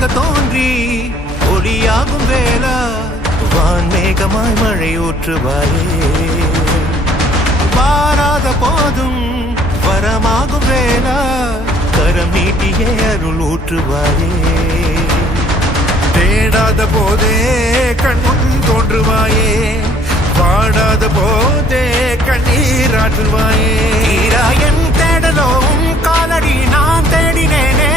ஒளியாக தோன்றி ஒளியாகும் வேளா வான்மேகமாய் மழை ஊற்றுவாயே வாராத போதும் வரமாகும் வேளா கரம் நீட்டியே அருள் ஊற்றுவாயே தேடாத போதே கண்முன் தோன்றுவாயே பாடாத போதே கண்ணீராற்றுவாயே என் தேடலோவும் காலடி நான் தேடினேனே